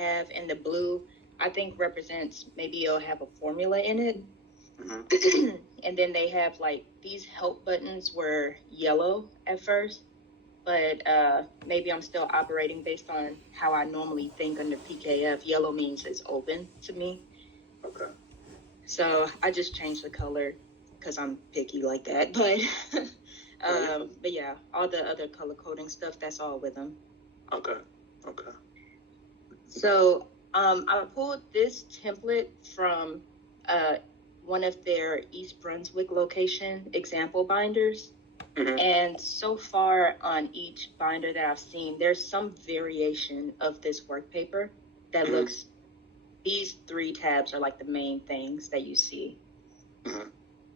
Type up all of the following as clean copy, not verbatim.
have in the blue, I think represents maybe it'll have a formula in it. And then they have like these help buttons were yellow at first, but maybe I'm still operating based on how I normally think under PKF. Yellow means it's open to me. Okay. So I just changed the color because I'm picky like that. But yeah, all the other color coding stuff, that's all with them. Okay. So I pulled this template from one of their East Brunswick location example binders. And so far on each binder that I've seen, there's some variation of this work paper that looks, these 3 tabs are like the main things that you see.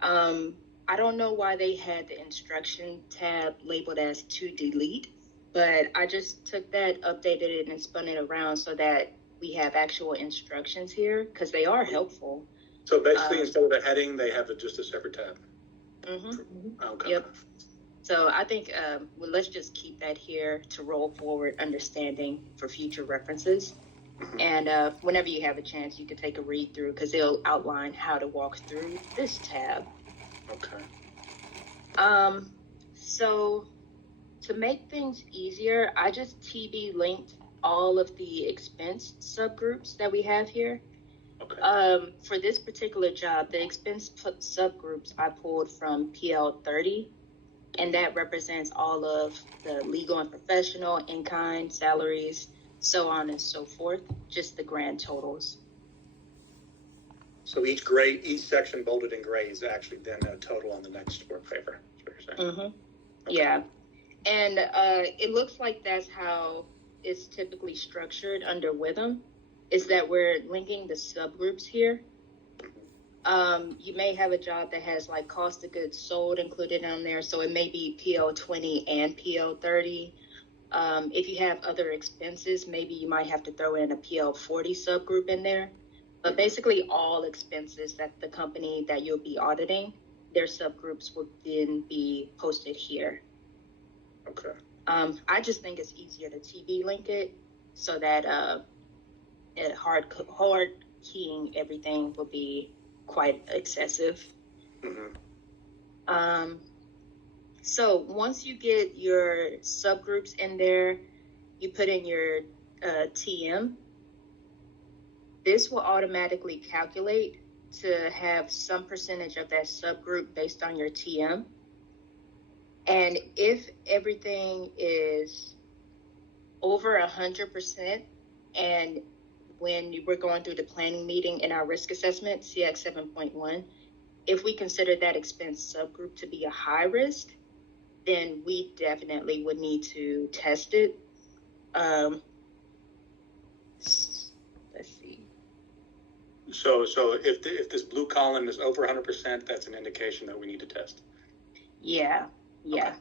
I don't know why they had the instruction tab labeled as to delete, but I just took that, updated it, and spun it around so that we have actual instructions here, because they are helpful. So basically, instead of a heading, they have just a separate tab. Okay. Yep. So I think well, let's just keep that here to roll forward understanding for future references. And whenever you have a chance, you can take a read through because it'll outline how to walk through this tab. Okay. So to make things easier, I just TB linked all of the expense subgroups that we have here. Okay. For this particular job, the expense subgroups I pulled from PL 30, and that represents all of the legal and professional, in-kind, salaries, so on and so forth, just the grand totals. So each section bolded in gray is actually then a total on the next work paper. That's what you're saying. Okay. Yeah. And it looks like that's how it's typically structured under Witham, is that we're linking the subgroups here. You may have a job that has like cost of goods sold included on there, so it may be PL 20 and PL 30. If you have other expenses, maybe you might have to throw in a PL 40 subgroup in there. But basically all expenses that the company that you'll be auditing, their subgroups will then be posted here. Okay. I just think it's easier to TB link it so that hard keying everything will be quite excessive. So once you get your subgroups in there, you put in your TM. This will automatically calculate to have some percentage of that subgroup based on your TM. And if everything is over 100%, and when we're going through the planning meeting in our risk assessment, CX 7.1, if we consider that expense subgroup to be a high risk, then we definitely would need to test it. Let's see. So if this blue column is over 100%, that's an indication that we need to test. Yeah. Okay.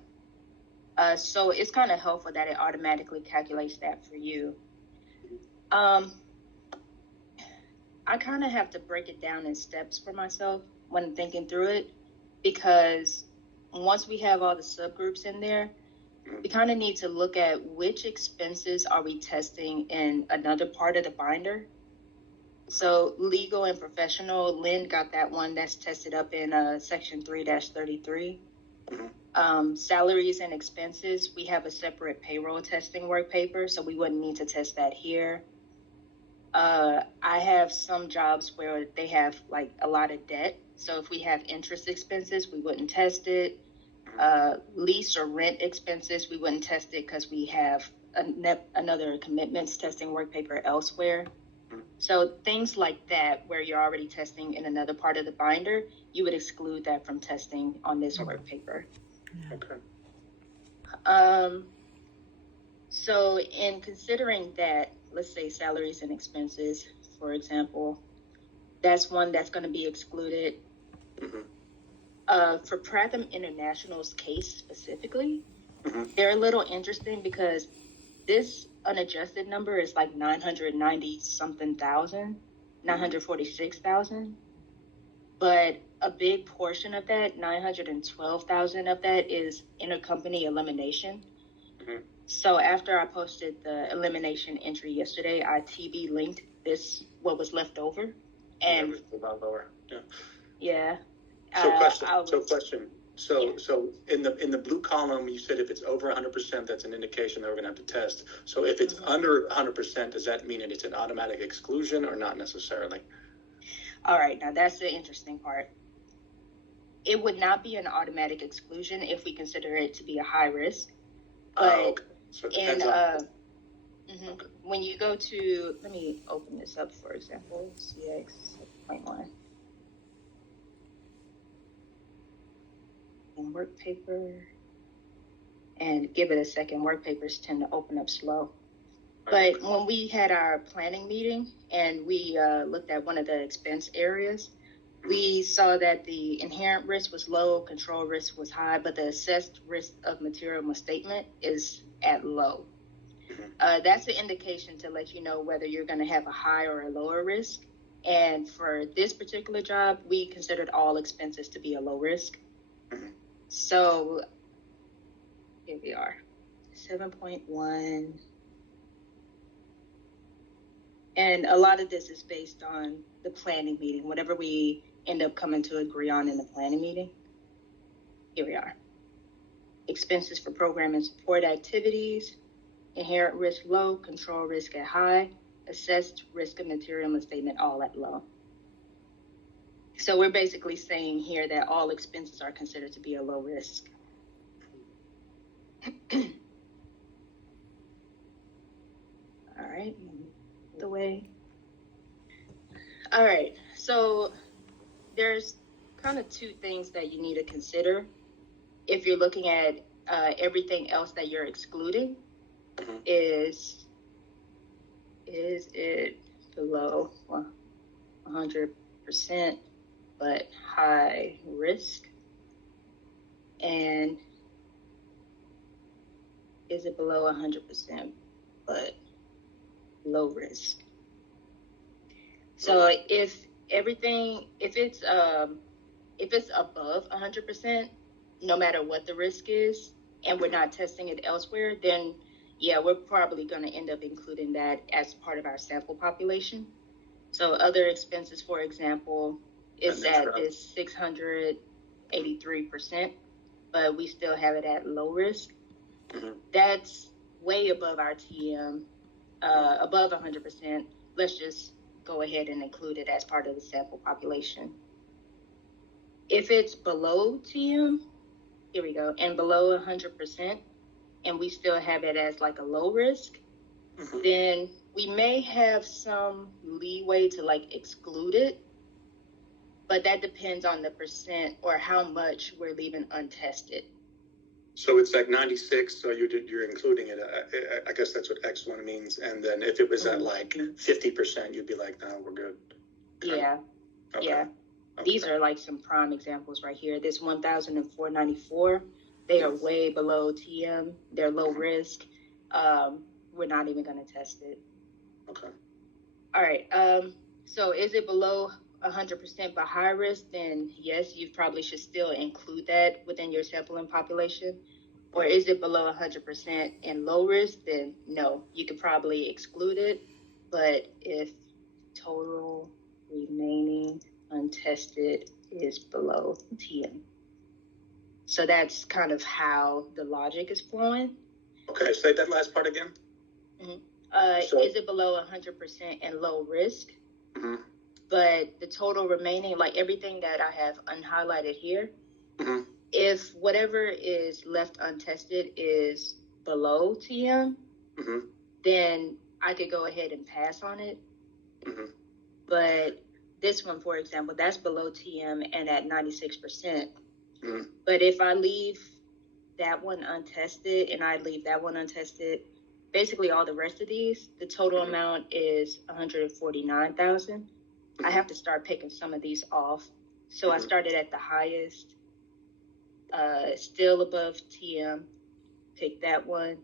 So it's kind of helpful that it automatically calculates that for you. I kind of have to break it down in steps for myself when thinking through it, because once we have all the subgroups in there, we kind of need to look at which expenses are we testing in another part of the binder. So legal and professional, Lynn got that one that's tested up in section 3-33. Salaries and expenses, we have a separate payroll testing work paper, so we wouldn't need to test that here. I have some jobs where they have like a lot of debt, so if we have interest expenses, we wouldn't test it. Lease or rent expenses, we wouldn't test it because we have another commitments testing work paper elsewhere. So things like that, where you're already testing in another part of the binder, you would exclude that from testing on this work paper. Okay. So in considering that, let's say salaries and expenses, for example, that's one that's going to be excluded. For Pratham International's case specifically, they're a little interesting because this unadjusted number is like 946,000, but a big portion of that, 912,000 of that, is intercompany elimination. So after I posted the elimination entry yesterday, I TB linked what was left over. And yeah, it was a lot lower. Yeah. Yeah. Question. So in the blue column, you said if it's over 100%, that's an indication that we're going to have to test. So if it's under 100%, does that mean it's an automatic exclusion or not necessarily? All right. Now that's the interesting part. It would not be an automatic exclusion if we consider it to be a high risk. But okay. So it depends on. Okay. When you go to, let me open this up, for example, CX 7.1. And work paper, and give it a second. Work papers tend to open up slow. But when we had our planning meeting and we looked at one of the expense areas, we saw that the inherent risk was low, control risk was high, but the assessed risk of material misstatement is at low. That's an indication to let you know whether you're going to have a high or a lower risk. And for this particular job, we considered all expenses to be a low risk. So here we are, 7.1. And a lot of this is based on the planning meeting, whatever we end up coming to agree on in the planning meeting. Here we are. Expenses for program and support activities, inherent risk low, control risk at high, assessed risk of material misstatement all at low. So we're basically saying here that all expenses are considered to be a low risk. All right, the way. All right, so there's kind of two things that you need to consider if you're looking at everything else that you're excluding. Is it below 100% but high risk? And is it below 100% but low risk? So if it's above 100%, no matter what the risk is, and we're not testing it elsewhere, then yeah, we're probably going to end up including that as part of our sample population. So other expenses, for example, is at this 683%, but we still have it at low risk. That's way above our TM, above 100%. Let's just go ahead and include it as part of the sample population. If it's below TM, here we go, and below 100%, and we still have it as like a low risk, then we may have some leeway to like exclude it, but that depends on the percent or how much we're leaving untested. So it's like 96, so you're including it. I guess that's what X1 means. And then if it was at like 50%, you'd be like, no, we're good. Yeah. Okay. Yeah. Okay. These are like some prime examples right here. This 1,494, they are way below TM. They're low risk. We're not even going to test it. Okay. All right. So is it below 100% but high risk? Then yes, you probably should still include that within your sampling population. Or is it below 100% and low risk? Then no, you could probably exclude it. But if total remaining untested is below TM. So that's kind of how the logic is flowing. Okay, say that last part again. Is it below 100% and low risk? But the total remaining, like everything that I have unhighlighted here, if whatever is left untested is below TM, then I could go ahead and pass on it. But this one, for example, that's below TM and at 96%. But if I leave that one untested and I leave that one untested, basically all the rest of these, the total amount is 149,000. I have to start picking some of these off. So I started at the highest, still above TM, pick that one.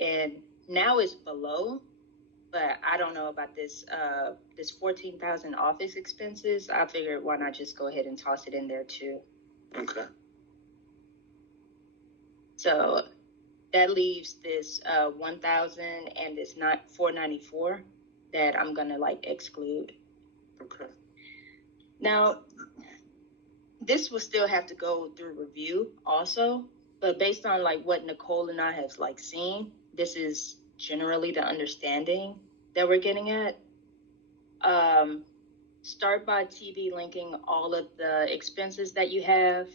And now it's below, but I don't know about this 14,000 office expenses. I figured why not just go ahead and toss it in there too. Okay. So that leaves this 1,000 and this 494 that I'm gonna like exclude. Okay. Now, this will still have to go through review also, but based on like what Nicole and I have like seen, this is generally the understanding that we're getting at. Start by TV linking all of the expenses that you have,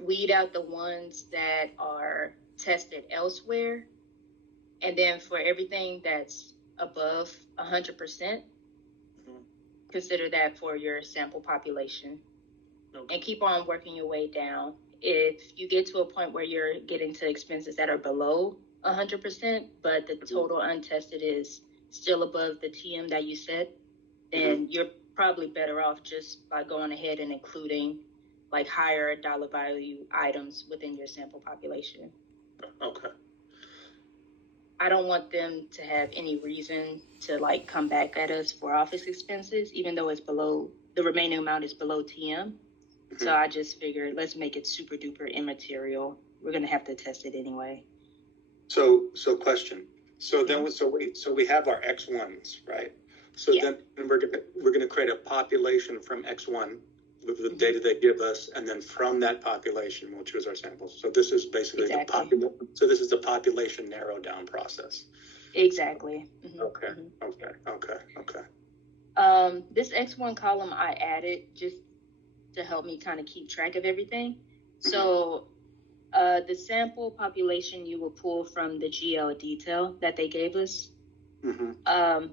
weed out the ones that are tested elsewhere, and then for everything that's above 100%, consider that for your sample population. Okay. And keep on working your way down. If you get to a point where you're getting to expenses that are below 100%, but the total untested is still above the TM that you set, then you're probably better off just by going ahead and including like higher dollar value items within your sample population. Okay. I don't want them to have any reason to like come back at us for office expenses, even though it's below, the remaining amount is below TM. So I just figured, let's make it super duper immaterial. We're going to have to test it anyway. So question. So then, so we have our X1s, right? So then we're gonna create a population from X1 with the data they give us, and then from that population, we'll choose our samples. So this is basically So this is the population narrow down process. Exactly. Okay. This X1 column I added just to help me kind of keep track of everything. So the sample population you will pull from the GL detail that they gave us.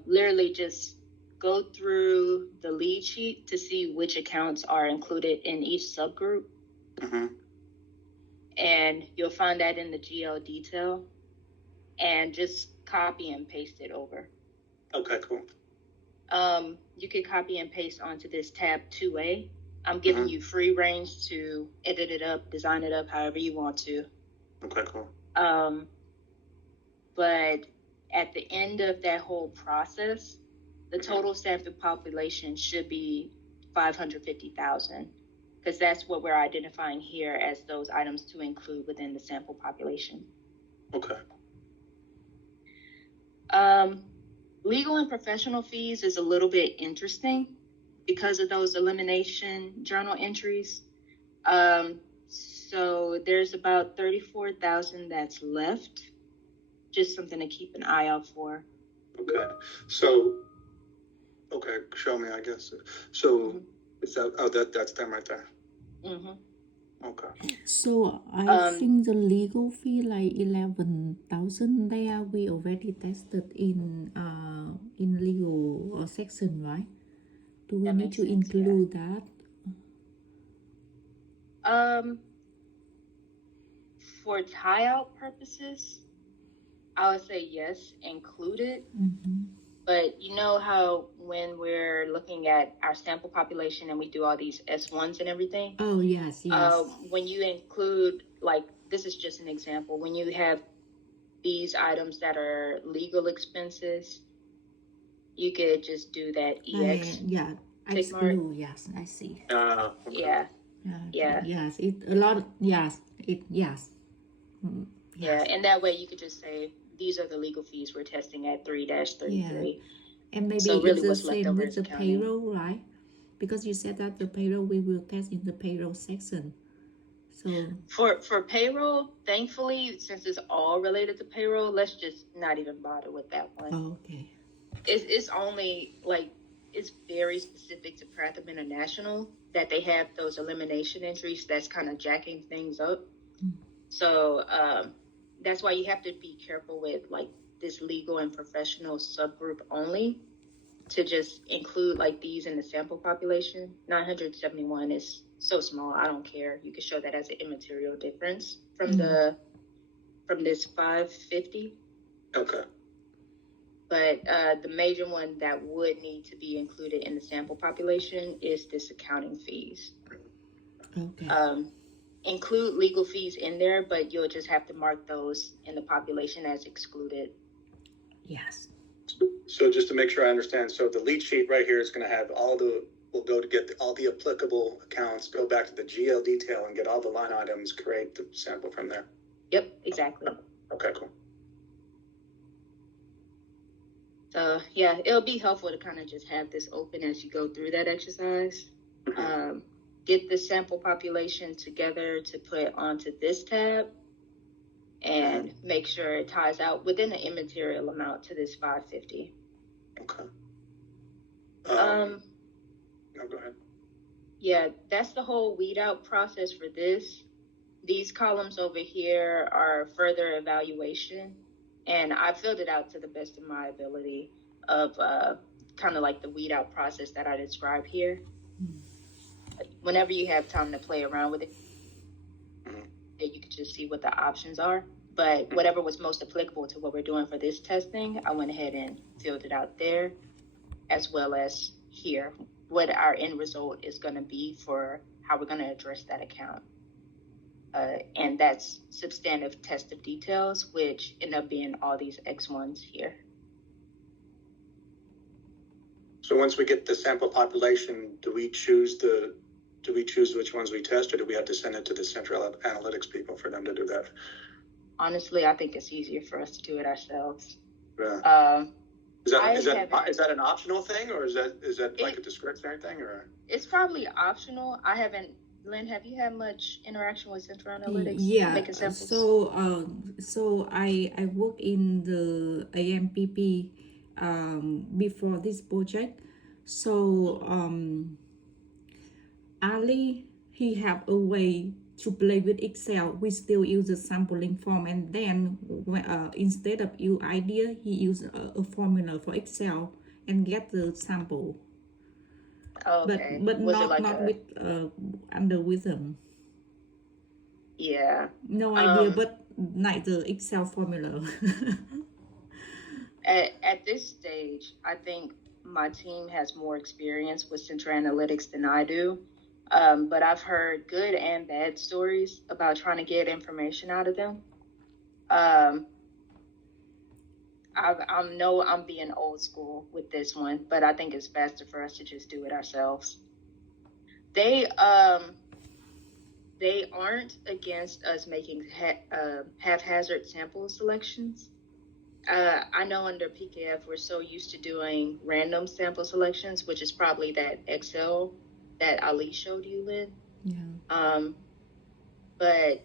Literally just go through the lead sheet to see which accounts are included in each subgroup. And you'll find that in the GL detail, and just copy and paste it over. Okay, cool. You could copy and paste onto this tab 2A. I'm giving you free range to edit it up, design it up however you want to. Okay, cool. But at the end of that whole process, the total sample population should be 550,000, because that's what we're identifying here as those items to include within the sample population. Okay. Legal and professional fees is a little bit interesting because of those elimination journal entries. So there's about 34,000 that's left. Just something to keep an eye out for. Okay. So, show me, I guess. So, is that, that's them right there? Okay. So I think the legal fee like 11,000 there we already tested in legal section, right? Do we need to include that? For tie-out purposes, I would say yes, include it. But you know how when we're looking at our sample population and we do all these S1s and everything? Oh, yes. When you include, like, this is just an example, when you have these items that are legal expenses, you could just do that EX. Exclude, yes, I see. Okay. Yes, it a lot, yes. Yeah, and that way you could just say, these are the legal fees we're testing at 3-33. And maybe so really it's the same with the payroll, right? Because you said that the payroll we will test in the payroll section. So for payroll, thankfully, since it's all related to payroll, let's just not even bother with that one. Oh, okay. It's only like it's very specific to Pratham International that they have those elimination entries that's kind of jacking things up. So that's why you have to be careful with like this legal and professional subgroup only to just include like these in the sample population. 971 is so small, I don't care. You can show that as an immaterial difference from from this 550. Okay. But the major one that would need to be included in the sample population is this accounting fees. Okay. Include legal fees in there, but you'll just have to mark those in the population as excluded. Yes. So just to make sure I understand, so the lead sheet right here is going to have we'll go to get all the applicable accounts, go back to the GL detail and get all the line items, create the sample from there. Yep, exactly. Okay, cool. So yeah, it'll be helpful to kind of just have this open as you go through that exercise. Get the sample population together to put onto this tab and make sure it ties out within the immaterial amount to this 550. Okay. No, go ahead. Yeah, that's the whole weed out process for this. These columns over here are further evaluation, and I filled it out to the best of my ability of kind of like the weed out process that I described here. Whenever you have time to play around with it, you can just see what the options are. But whatever was most applicable to what we're doing for this testing, I went ahead and filled it out there, as well as here, what our end result is going to be for how we're going to address that account. And that's substantive test of details, which end up being all these X1s here. So once we get the sample population, do we choose which ones we test, or do we have to send it to the central analytics people for them to do that? Honestly, I think it's easier for us to do it ourselves. Yeah. Is that an optional thing, or is that like a discretionary thing, or? It's probably optional. I haven't. Lynn, have you had much interaction with Central Analytics? Yeah. So I work in the AMPP before this project. So Ali, he have a way to play with Excel. We still use the sampling form, and then instead of use idea, he used a formula for Excel and get the sample. Okay. But not with under Wisdom. Yeah. No idea, but like the Excel formula. At this stage, I think my team has more experience with Central Analytics than I do. But I've heard good and bad stories about trying to get information out of them. I know I'm being old school with this one, but I think it's faster for us to just do it ourselves. They aren't against us making haphazard sample selections. I know under PKF we're so used to doing random sample selections, which is probably that Excel that Ali showed you, Lynn. Yeah. But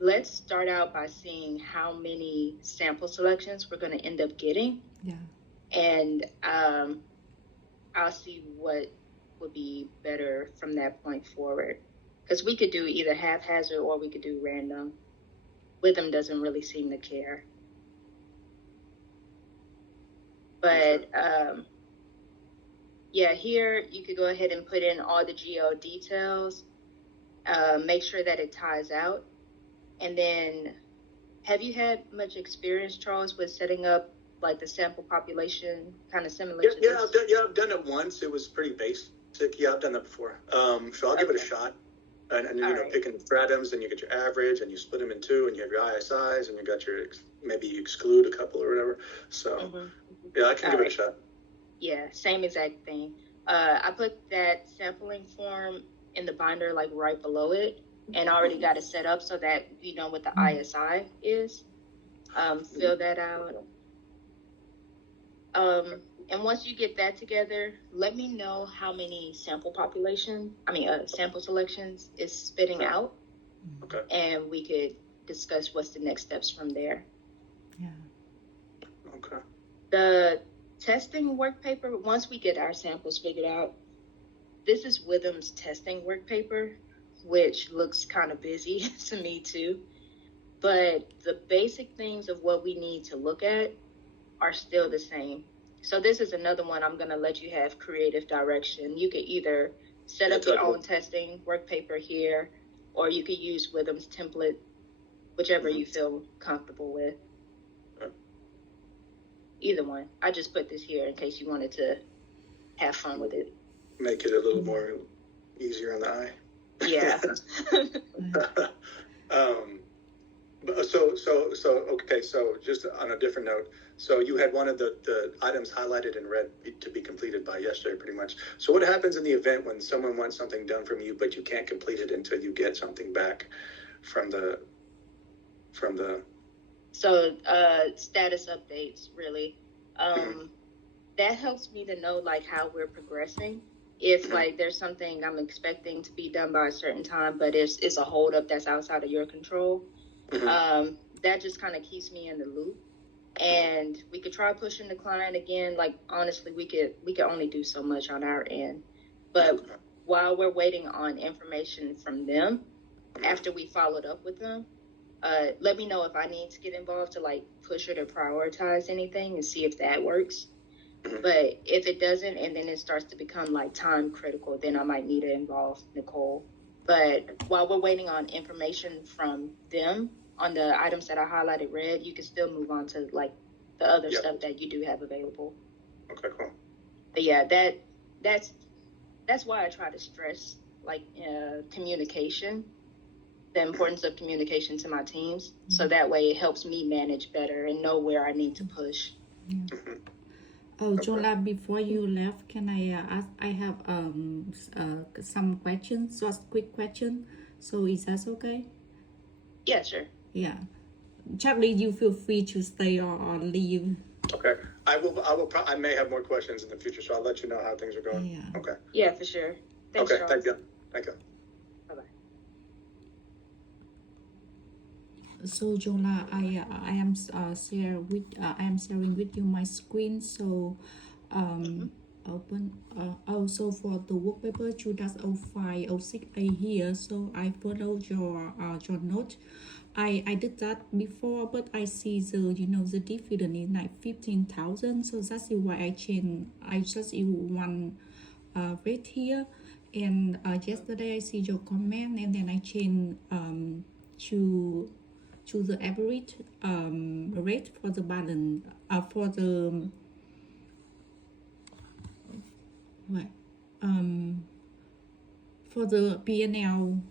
let's start out by seeing how many sample selections we're going to end up getting. Yeah. And I'll see what would be better from that point forward. Because we could do either haphazard or we could do random. Wisdom doesn't really seem to care. But yeah, here you could go ahead and put in all the geo details, make sure that it ties out. And then, have you had much experience, Charles, with setting up like the sample population kind of similar to this? I've done it once. It was pretty basic. Yeah, I've done that before. So I'll give it a shot. And you know, picking Prathams, and you get your average, and you split them in two, and you have your ISIs, and you got your, maybe you exclude a couple or whatever. So yeah, I can give it a shot. Yeah, same exact thing. I put that sampling form in the binder like right below it, and already got it set up so that you know what the ISI is. Fill that out. And once you get that together, let me know how many sample selections is spitting out. Okay. And we could discuss what's the next steps from there. Yeah. Okay. The testing work paper, once we get our samples figured out, this is Witham's testing work paper, which looks kind of busy to me too. But the basic things of what we need to look at are still the same. So this is another one I'm going to let you have creative direction. You could either set up your own testing work paper here, or you could use Witham's template, whichever you feel comfortable with. Either one. I just put this here in case you wanted to have fun with it. Make it a little more easier on the eye. Yeah. Okay, so just on a different note, so you had one of the items highlighted in red to be completed by yesterday, pretty much. So what happens in the event when someone wants something done from you, but you can't complete it until you get something back from the So status updates, really. That helps me to know like how we're progressing. If like there's something I'm expecting to be done by a certain time, but it's a holdup that's outside of your control, that just kind of keeps me in the loop. And we could try pushing the client again. Like honestly, we could only do so much on our end. But while we're waiting on information from them, after we followed up with them, let me know if I need to get involved to like push it or prioritize anything and see if that works. But if it doesn't, and then it starts to become like time critical, then I might need to involve Nicole. But while we're waiting on information from them on the items that I highlighted red, you can still move on to like the other stuff that you do have available. Okay, cool. But yeah, that's why I try to stress like communication, the importance of communication to my teams, so that way it helps me manage better and know where I need to push. Oh, Jola, before you left, can I ask? I have some questions, just quick question. So is that okay? Yeah, sure. Yeah, Charlie, you feel free to stay or leave. Okay, I may have more questions in the future, so I'll let you know how things are going. Yeah. Okay. Yeah, for sure. Thanks, okay, Charles. thank you. Bye-bye. So Jola, I am sharing with you my screen. So open also for the work paper 2-0506A here. So I followed your note. I did that before, but I see the the dividend is like 15,000. So that's why I just use one rate here. And yesterday I see your comment, and then I changed to the average rate for the balance for the for the P&L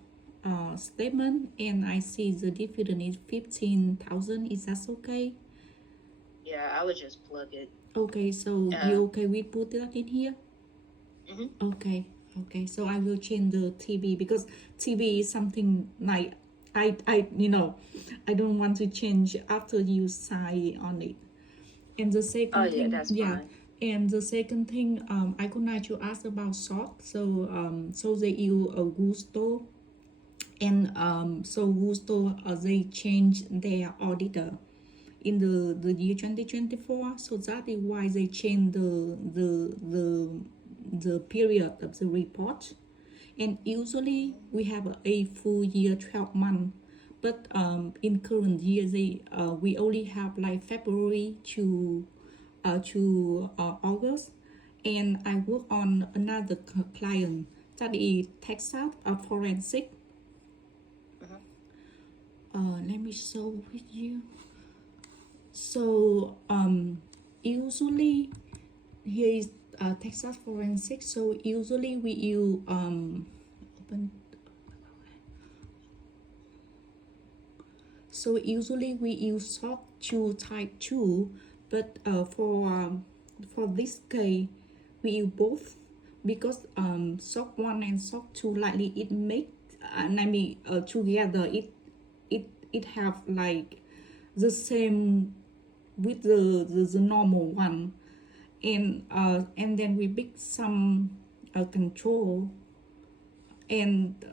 statement, and I see the dividend is 15,000. Is that okay? Yeah, I would just plug it. Okay, so you okay? We put that in here. Okay. So I will change the TB because TB is something like I don't want to change after you sign on it. And the second thing, that's fine. And the second thing, I could like to ask about SOC. So they use Gusto, and so Gusto they changed their auditor in the year 2024. So that is why they changed the period of the report. And usually we have a full year 12 months, but in current year we only have like February to August. And I work on another client that is Texas forensic. Let me show with you. So usually here is Texas forensic. So usually we use So usually we use SOC 2 type 2, but for this case we use both, because SOC 1 and SOC 2 likely it make together it have like the same with the normal one, and then we pick some control, and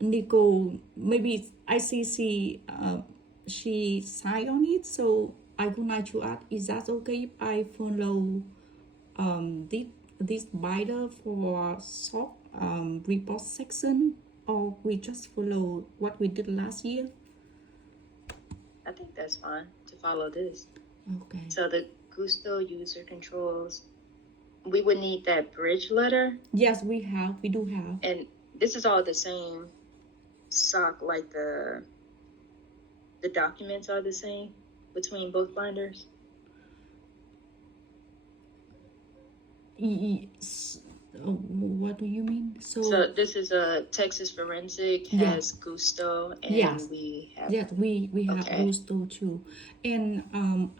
Nicole, maybe ICC she signed on it, so I would like to ask, is that okay if I follow this bidder for SOC report section, or we just follow what we did last year? I think that's fine to follow this. Okay. So the Gusto user controls, we would need that bridge letter. Yes, we do have. And this is all the same SOC, like the documents are the same between both binders? What do you mean? So this is a Texas Forensic, has Gusto, and we have... Yes, we have Gusto too. And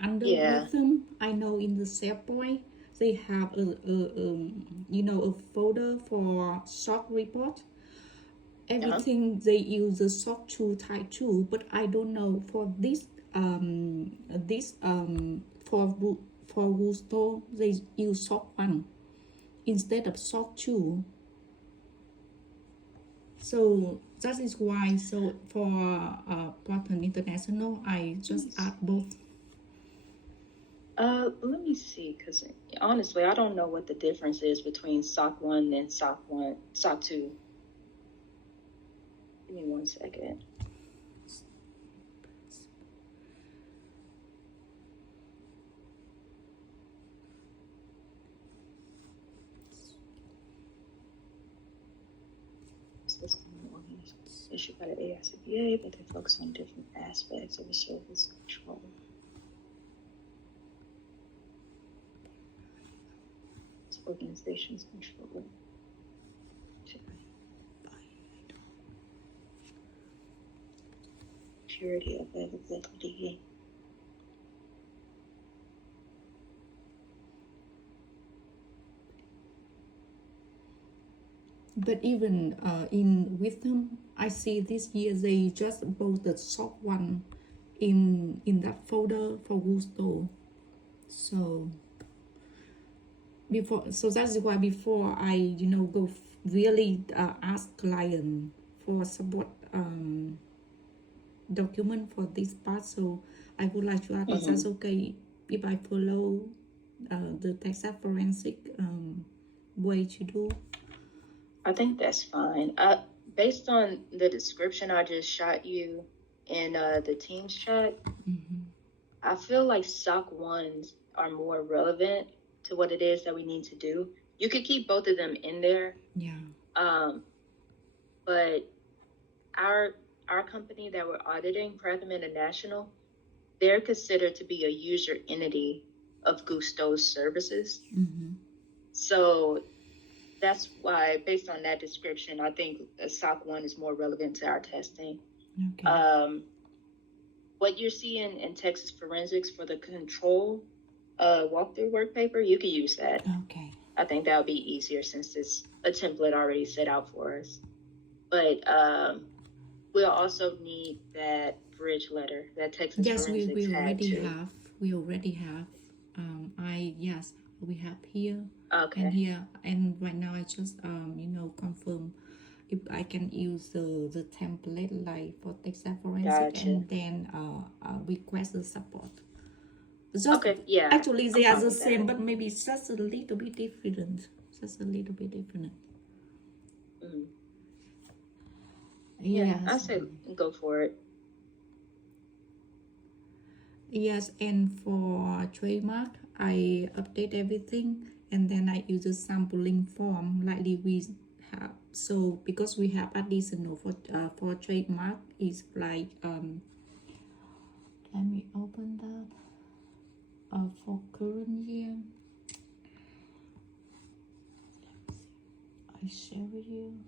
under Pratham, I know in the SharePoint, they have a folder for SOC report. Everything they use the SOC 2 type 2, but I don't know for this this for Gusto they use SOC 1 instead of SOC 2. So that is why. So for Pratham International, I just add both. Let me see, because honestly, I don't know what the difference is between SOC 1 and SOC 2. Give me 1 second. Issued by the AICPA, but they focus on different aspects of the service control. Organizations control purity, availability. But even in Wisdom, I see this year they just posted SOC 1 in that folder for Gusto. So that's why before I go really ask client for support document for this part. So I would like to ask, that's okay if I follow the Texas forensic way to do? I think that's fine. Based on the description I just shot you in the Teams chat, I feel like SOC 1s are more relevant to what it is that we need to do. You could keep both of them in there. Yeah. But our company that we're auditing, Pratham International, they're considered to be a user entity of Gusto's services. So that's why, based on that description, I think a SOC 1 is more relevant to our testing. Okay. What you're seeing in Texas Forensics for the control walkthrough work paper, you can use that. Okay. I think that would be easier since it's a template already set out for us. But we'll also need that bridge letter that Texas Forensics we already had have. We already have. We have here. Okay. And here, and right now I just confirm if I can use the template like for Texas Forensic. Gotcha. And then request the support. So okay, yeah. Actually, they are the same, but maybe it's just a little bit different. Yeah, I say go for it. Yes, and for trademark, I update everything, and then I use a sampling form like we have. So because we have additional for trademark, is like let me open that. For current year, I share with you.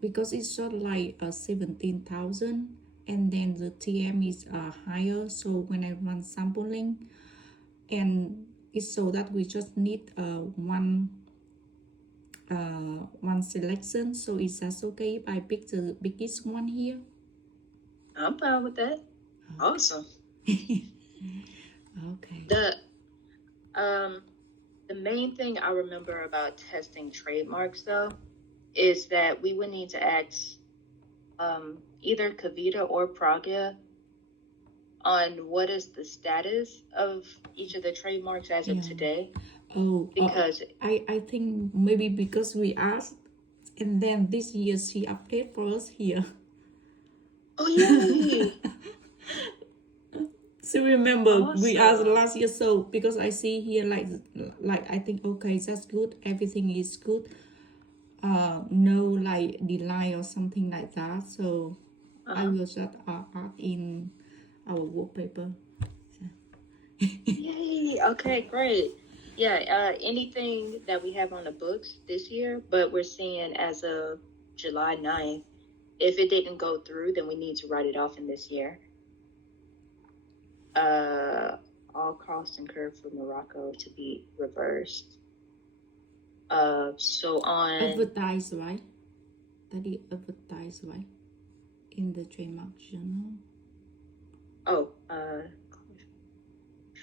Because it's sort of like 17,000, and then the TM is higher. So when I run sampling, and it's so that we just need one selection. So is that okay if I pick the biggest one here? I'm fine with that. Okay. Awesome. Okay. The main thing I remember about testing trademarks though is that we would need to ask either Kavita or Pragya on what is the status of each of the trademarks as of today. Because I think maybe because we asked, and then this year she update for us here. Oh yay! So remember, awesome. We asked last year, so because I see here like I think okay, that's good, everything is good, no like delay or something like that. So I will just add in our wallpaper. Yay! Okay, great. Yeah, anything that we have on the books this year, but we're seeing as of July 9th, if it didn't go through, then we need to write it off in this year. All costs incurred for Morocco to be reversed. So on advertise, right? That is advertised, right? In the trademark journal. Oh,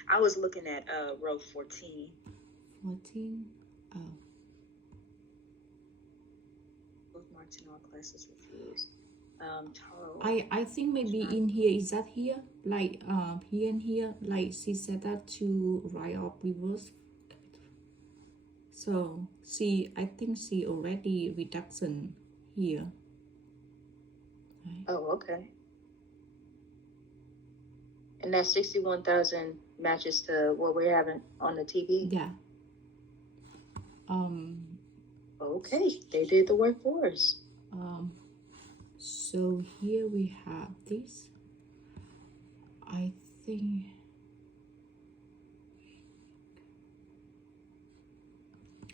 I was looking at row 14. 14. Oh. Both marks in all classes refused. Charles. I think maybe in here, is that here? Like here and here, like she said that to write off reverse. So I think she already reduction here. Right. Oh, okay. And that 61,000 matches to what we're having on the TV? Yeah. Okay, they did the work for us. So here we have this. I think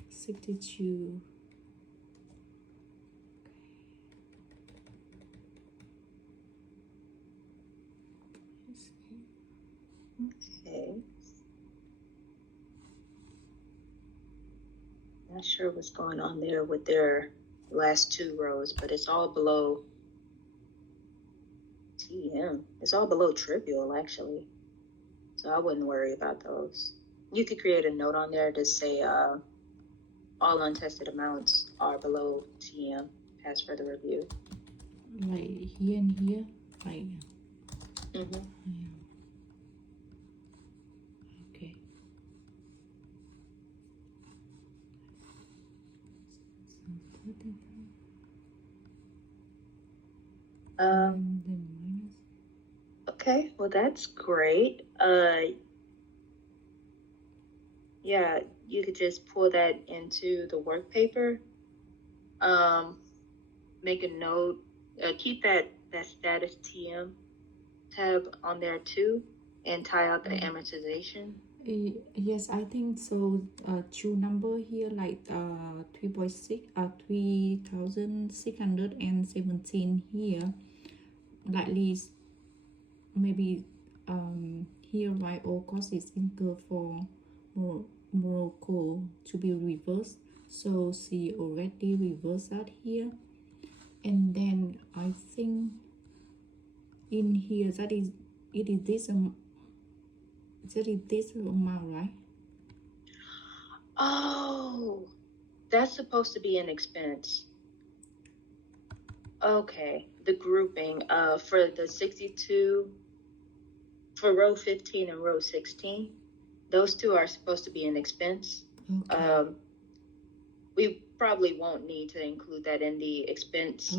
62. Okay. Not sure what's going on there with their last two rows, but it's all below TM. It's all below trivial, actually. So I wouldn't worry about those. You could create a note on there to say all untested amounts are below TM, pass further review. Like here and here, like. Mm-hmm. Yeah. Okay. Okay, well that's great. Yeah, you could just pull that into the work paper. Make a note, keep that status TM tab on there too, and tie out the amortization. Yes, I think so. Two number here like 3.6, 3,617 here. Likely maybe here right all costs is incurred for Morocco to be reversed. So she already reversed that here, and then I think in here that is this amount, right? Oh, that's supposed to be an expense. Okay, the grouping for the 62 for row 15 and row 16, those two are supposed to be an expense. Okay. We probably won't need to include that in the expense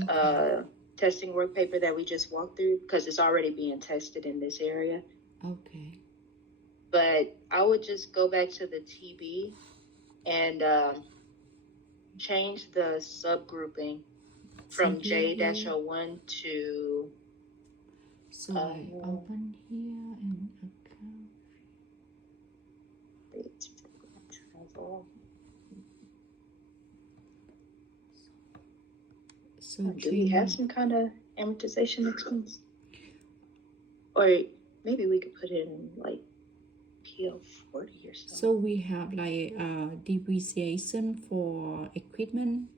testing work paper that we just walked through because it's already being tested in this area. Okay. But I would just go back to the TB and change the subgrouping from J-01 to... So I open here and account. Travel. So do we have some kind of amortization expense? Or maybe we could put it in like PL 40 or something. So we have like depreciation for equipment.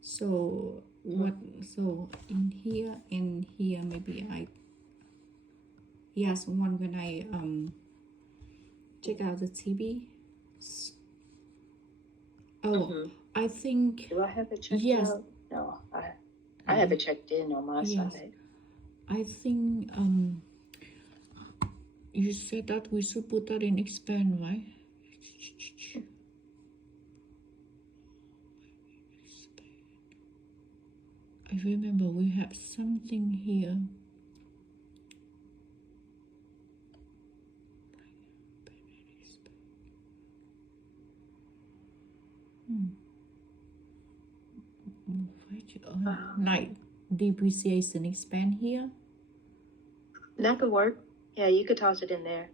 So what? So in here and here maybe one when I check out the TV. I think. Do I have it checked out? No, I have it checked in on my side. I think you said that we should put that in expand, right? I remember we have something here. Like depreciation expand here. That could work. Yeah, you could toss it in there.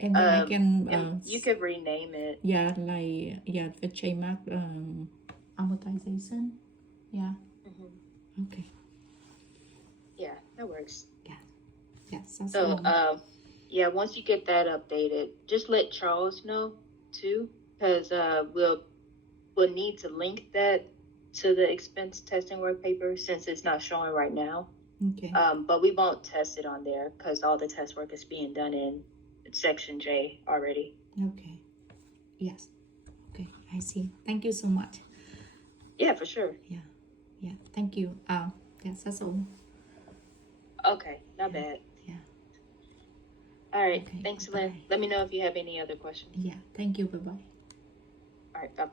And then I can you could rename it. Yeah, like the trademark amortization. Yeah. Okay. Yeah, that works. Yeah. So once you get that updated, just let Charles know too, because we'll need to link that to the expense testing work paper since it's not showing right now. Okay. But we won't test it on there because all the test work is being done in Section J already. Okay. Yes. Okay. I see. Thank you so much. Yeah, for sure. Yeah. Thank you. Yes, that's all. Okay, not bad. Yeah. All right. Okay, Thanks, bye. Lynn. Let me know if you have any other questions. Yeah. Thank you. Bye bye. All right. Bye.